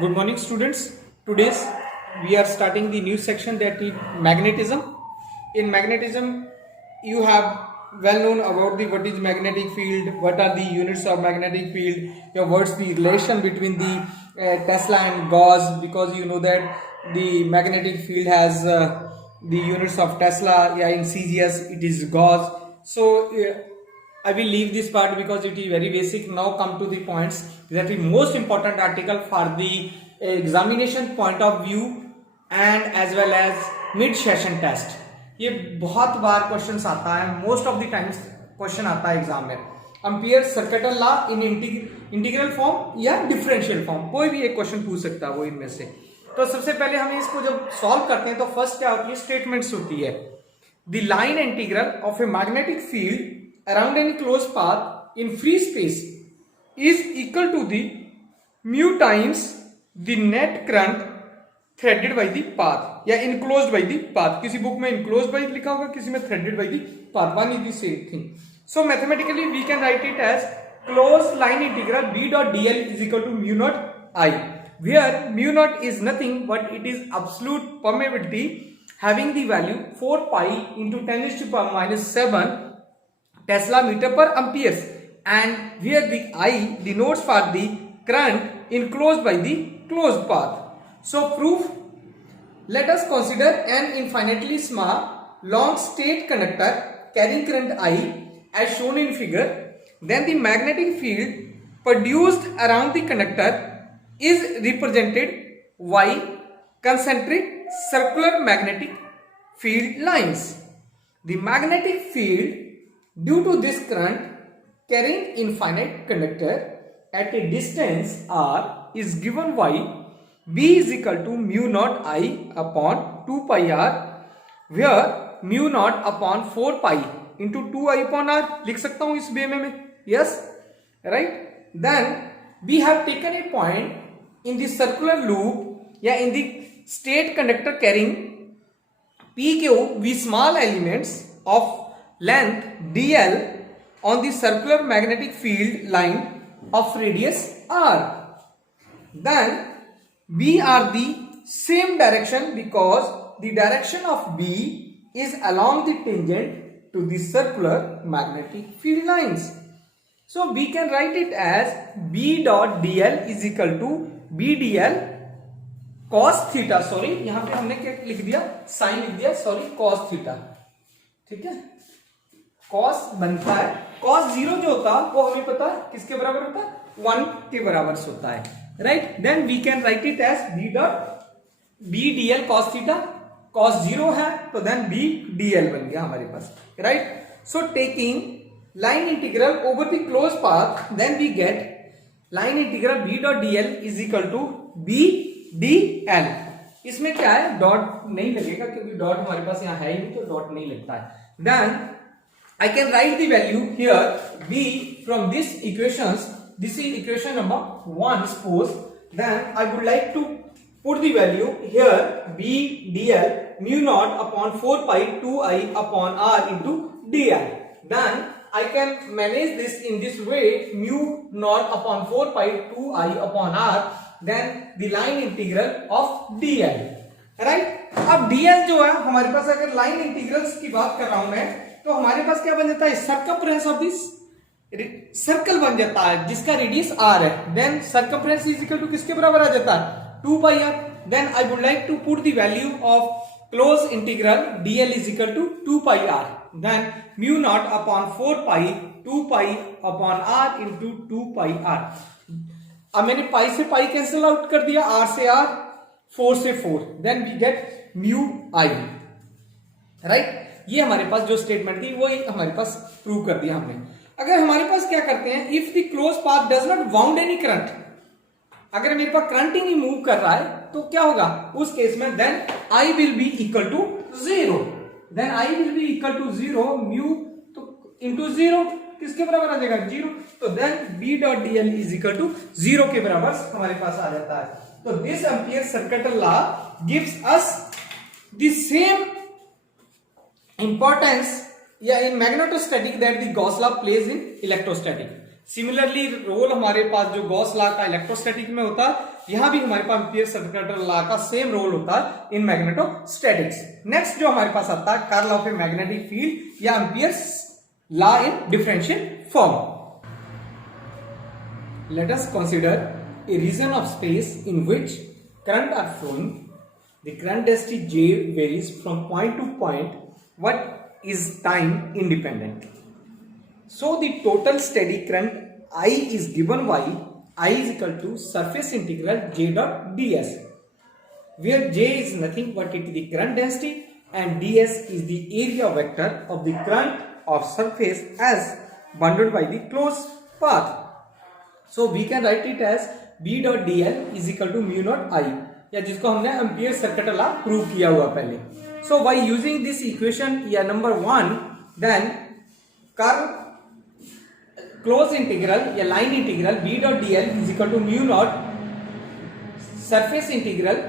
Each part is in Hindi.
Good morning, students. Today we are starting the new section that is magnetism. In magnetism, you have well known about the what is magnetic field, what are the units of magnetic field, what's the relation between the Tesla and Gauss, because you know that the magnetic field has the units of Tesla. Yeah, in CGS it is Gauss. So I will leave this part because it is very basic. Now come to the points that is most important article for the examination point of view and as well as mid session test. ये बहुत बार क्वेश्चन आता है, most of the times question आता है एग्जाम में. Ampere circuital law in integral form या डिफरेंशियल फॉर्म, कोई भी एक क्वेश्चन पूछ सकता है वो इनमें से. तो सबसे पहले हमें इसको जब सॉल्व करते हैं तो फर्स्ट क्या होती है, स्टेटमेंट्स होती है. The line integral of a magnetic field around any closed path in free space is equal to the mu times the net current threaded by the path या enclosed by the path. किसी बुक में enclosed by लिखा होगा, किसी में threaded by the path. One is the same thing. So mathematically we can write it as closed line integral b dot dl is equal to mu naught I, where mu naught is nothing but it is absolute permeability having the value 4 pi into 10 to the power minus 7 Tesla meter per amperes, and where the I denotes for the current enclosed by the closed path. So proof, let us consider an infinitely small long straight conductor carrying current I as shown in figure. Then the magnetic field produced around the conductor is represented by concentric circular magnetic field lines. The magnetic field due to this current carrying infinite conductor at a distance r is given by b is equal to mu naught I upon 2 pi r, where mu naught upon 4 pi into 2 I upon r लिख सकता हूं इस वे में. Yes, right. Then we have taken a point in the circular loop या in the straight conductor carrying pq v small elements of length dl on the circular magnetic field line of radius r. Then b are the same direction because the direction of b is along the tangent to the circular magnetic field lines. So we can write it as b dot dl is equal to b dl cos theta. Sorry यहां पे हमने क्या लिख दिया, साइन लिख दिया, सॉरी cos थीटा. ठीक है, cos बनता है, cos 0 जो होता है वो हमें पता है किसके बराबर होता है, 1 के बराबर होता है. Right, then we can write it as b dot b dl cos theta. cos 0 है तो देन b dl बन गया हमारे पास. Right, so taking line integral over the close path then we get line integral b dot dl is equal to b dl. इसमें क्या है, डॉट नहीं लगेगा क्योंकि डॉट हमारे पास यहाँ है ही नहीं, तो डॉट नहीं लगता है. Then I can write the value here b from this equations. This is equation number 1 suppose. Then I would like to put the value here b dl mu naught upon 4 pi 2 I upon r into dl. Then I can manage this in this way, mu naught upon 4 pi 2 I upon r, then the line integral of dl. Right? अब dl जो है हमारे पास, अगर लाइन इंटीग्रल्स की बात कर रहा हूं मैं, तो हमारे पास क्या बन जाता है, सर्कमफ्रेंस ऑफ दिस सर्कल बन जाता है जिसका रेडियस r है. Then circumference is equal to किसके बराबर आ जाता है, 2 pi r. Then I would like to put the value of close integral dl is equal to 2 pi r. Then mu naught upon 4 pi 2 pi upon r into 2 pi r. अब मैंने पाई से पाई कैंसिल आउट कर दिया, r से r, 4 से 4, then we get mu i. Right, ये हमारे पास जो स्टेटमेंट थी वो हमारे पास प्रूव कर दिया हमने. अगर हमारे पास क्या करते हैं, if the close path does not bound any current, अगर मेरे पास करंट ही नहीं मूव कर रहा है तो क्या होगा उस केस में, then I will be equal to 0. Then I will be equal to 0 mu तो इंटू 0 किसके बराबर आ जाएगा, 0. तो then b dot dl is equal to 0 के बराबर हमारे पास आ जाता है. तो this ampere circuital law gives us the same importance in magnetostatic that the Gauss law plays in electrostatic. Similarly role हमारे पास जो गॉस लॉ का इलेक्ट्रोस्टैटिक में होता है यहां भी हमारे पास एम्पियर सर्किटल लॉ का सेम रोल होता है इन मैग्नेटोस्टैटिक्स। नेक्स्ट जो हमारे पास आता है curl of a magnetic field या Ampere's law in differential form. Let us consider a region of space in which current are flowing. The current density J varies from point to point. What is time independent? So the total steady current I is given by I is equal to surface integral J dot ds, where J is nothing but it is the current density and ds is the area vector of the current of surface as bounded by the closed path. So we can write it as B dot dl is equal to mu naught I, या जिसको हमने एम्पियर सर्किटल लॉ प्रूव किया हुआ पहले। So by using this equation या नंबर 1, then कर्ल क्लोज इंटीग्रल या line integral B dot dl is equal to mu naught surface integral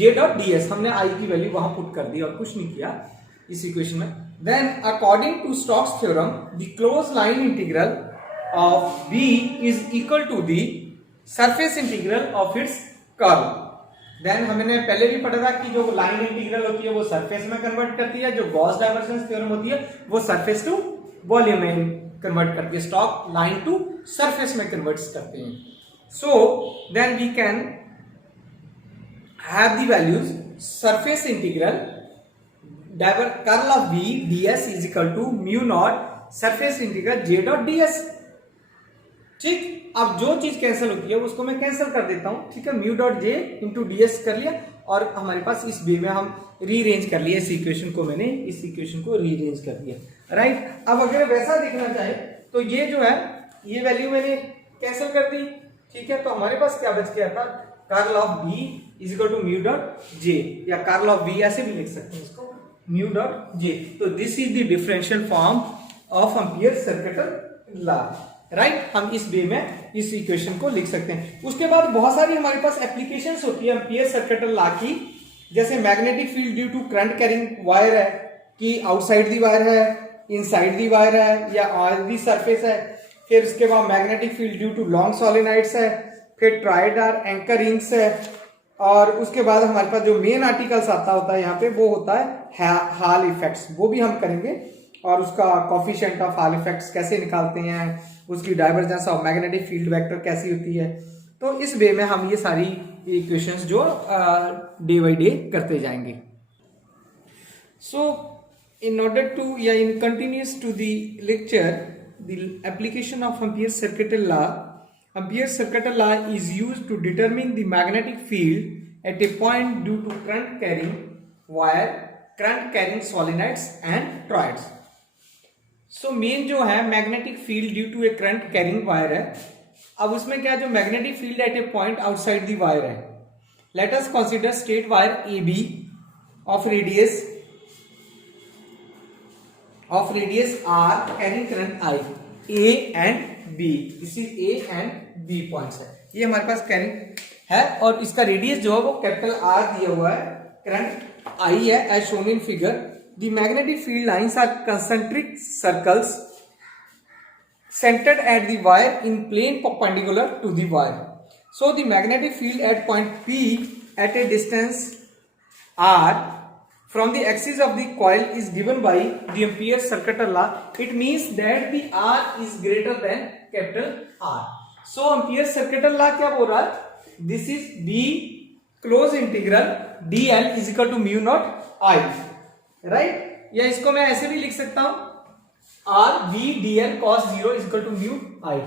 J dot ds, हमने I की वैल्यू वहां पुट कर दी और कुछ नहीं किया इस इक्वेशन में। Then according to Stokes theorem, the closed line integral of B is equal to the surface integral of its curl. Then हमने पहले भी पढ़ा था कि जो लाइन इंटीग्रल होती है वो सरफेस में कन्वर्ट करती है, जो गॉस डाइवर्जेंस थ्योरम होती है वो सरफेस टू वॉल्यूम में कन्वर्ट करती है, स्टॉक लाइन टू सरफेस में कन्वर्ट करते हैं। So then we can have the values surface integral curl of B ds is equal to mu naught surface integral J dot ds। ठीक, अब जो चीज कैंसिल होती है उसको मैं कैंसिल कर देता हूं, ठीक है, mu dot J into ds कर लिया और हमारे पास इस वे में हम रीअरेंज कर लिया इस इक्वेशन को, मैंने इस इक्वेशन को रीअरेंज कर दिया, राइट। अब अगर वैसा दिखना चाहे तो ये जो है ये वैल्यू मैंने कैंसिल कर दी, ठीक है, तो हमारे पास क्या बच गया था, curl of B is equal to mu dot J, या कर्ल ऑफ B ऐसे भी लिख सकते हैं इसको, म्यू डॉट जे। तो this is the differential form of Ampere circuital law, right. हम इस वे में इस इक्वेशन को लिख सकते हैं। उसके बाद बहुत सारी हमारे पास एप्लीकेशंस होती है एम्पियर सर्किटल लॉ की, जैसे magnetic field due to current carrying wire है कि आउटसाइड दी वायर है, इनसाइड दी वायर है या ऑन दी सरफेस है। फिर उसके बाद magnetic field due to long solenoids है, फिर ट्राइडार एंकर रिंग्स है, और उसके बाद हमारे पास जो मेन आर्टिकल्स आता होता है यहाँ पे वो होता है हॉल इफेक्ट्स, वो भी हम करेंगे, और उसका कोफिशिएंट ऑफ हॉल इफेक्ट्स कैसे निकालते हैं, उसकी divergence of magnetic field vector कैसी होती है। तो इस वे में हम ये सारी इक्वेशंस जो डे बाय डे करते जाएंगे। सो इन ऑर्डर टू या in continuous to the lecture the application of Ampere circuital law, Ampere circuital law is used to determine the magnetic field at a point due to current carrying wire, current carrying solenoids and toroids. So main जो है magnetic field due to a current carrying wire है। अब उसमें क्या, जो magnetic field at a point outside the wire है। Let us consider straight wire A B of radius R carrying current I, A and B, this is A and B points है, ये हमारे पास कैरिंग है, और इसका रेडियस जो है वो कैपिटल आर दिया हुआ है, करंट आई है as shown in figure. The magnetic field lines are concentric circles centered at the wire in plane perpendicular to the wire. So the magnetic field at point P at a distance r from the axis of the coil is given by the ampere circuital law. It means that the r is greater than capital R. So ampere circuital law क्या बोल रहा है, this is B close integral dl is equal to mu naught I, right, या इसको मैं ऐसे भी लिख सकता हूं or B D L cos 0 is equal to mu I,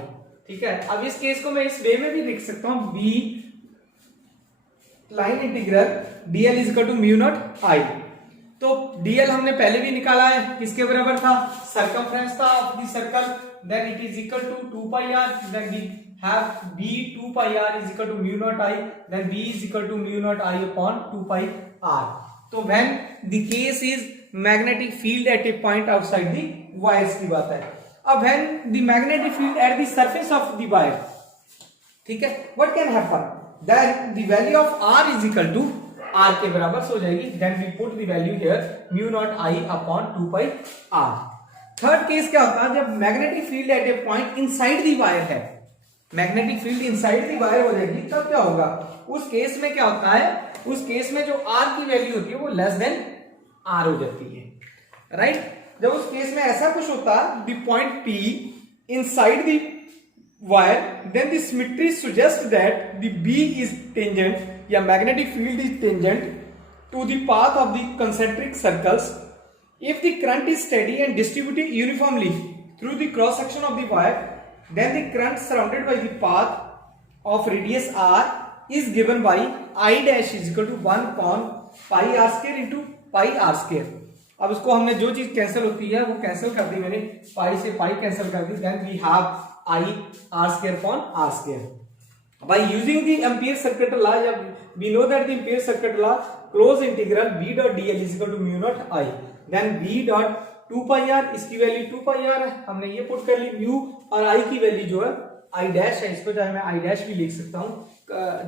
ठीक है। अब इस केस को मैं इस वे में भी लिख सकता हूं, B line integral D L is equal to mu naught I. तो डीएल हमने पहले भी निकाला है, किसके बराबर था, सर्कमफ्रेंस था of the circle, then it is equal to 2 pi r, then we have b 2 pi r is equal to mu naught I, then b is equal to mu naught I upon 2 pi r. तो when the case is magnetic field at a point outside the wires की बात है। अब when the magnetic field at the surface of the wire, ठीक है, what can happen, then the value of r is equal to r के बराबर हो जाएगी, then we put the value here mu naught I upon 2 pi r. Third case क्या होता है, जब magnetic field at a point inside the wire है, magnetic field inside the wire हो जाएगी, तब क्या होगा, उस केस में क्या होता है, उस केस में जो आर की वैल्यू होती है वो लेस देन आर हो जाती है, राइट। जब उस केस में ऐसा कुछ होता है, the point P inside the wire, then the symmetry suggest that the B is tangent या magnetic field is tangent to the path of the concentric circles if the current is steady and distributed uniformly through the cross section of the wire, then the current surrounded by the path of radius r is given by I dash is equal to 1 upon pi r square into pi r square। अब इसको हमने जो चीज कैंसिल होती है वो कैंसिल कर दी मैंने, पाई से पाई कैंसिल कर दी, then we have I r square upon r square। By using the Ampere circuit law, we know that the Ampere circuit law close integral b dot dl is equal to mu naught I, then b dot 2 pi r, इसकी वैल्यू 2 पाई r है, हमने ये पुट कर ली, म्यू और i की वैल्यू जो है i डैश है, इसको चाहे मैं i डैश भी लिख सकता हूँ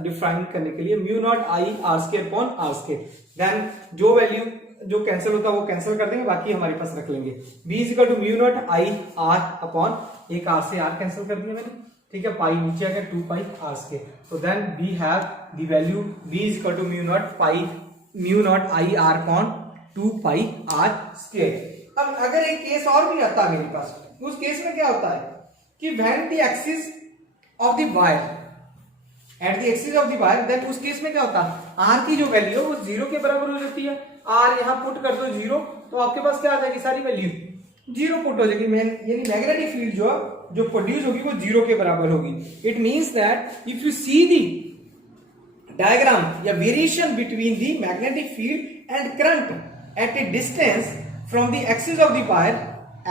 डिफाइन करने के लिए, mu naught i r square upon r square. Then जो वैल्यू जो कैंसिल होता है वो कैंसिल कर देंगे, बाकी हमारे पास रख लेंगे, b is equal to mu naught i r upon एक r से r कैंसिल कर दिया मैंने, ठीक है, पाई नीचे आ गया 2 पाई r स्क्वायर, तो then we have the value b is equal to mu naught i r upon 2 pi r square. अब अगर एक केस और भी आता है मेरे पास, उस केस में क्या होता है कि when the axis of the wire at the axis of the wire, then उस केस में क्या होता है, r की जो वैल्यू है वो 0 के बराबर हो जाती है, r यहां पुट कर दो 0, तो आपके पास क्या आ जाएगी, सारी वैल्यू 0 पुट हो जाएगी, यानी मैग्नेटिक फील्ड जो प्रोड्यूस होगी वो 0 के बराबर होगी। It means that if you see the diagram या variation between the magnetic field and current at a distance from the axis of the wire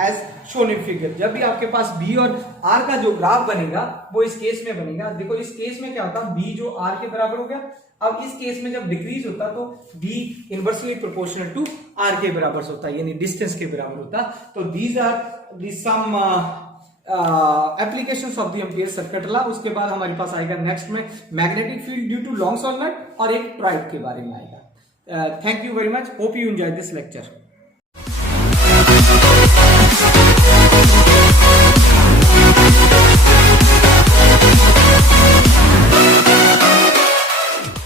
as shown in figure, जब भी आपके पास B और R का जो ग्राफ बनेगा वो इस केस में बनेगा। देखो इस केस में क्या होता है, B जो R के बराबर हो गया, अब इस केस में जब डिक्रीज होता तो B inversely proportional to R के बराबर होता है, यानी डिस्टेंस के बराबर होता। तो these are the some applications of the ampere circuit law. उसके बाद हमारे पास आएगा नेक्स्ट में magnetic field due to long solenoid और एक ट्राइड के बारे में आएगा। Thank you very much. Hope you enjoyed this lecture.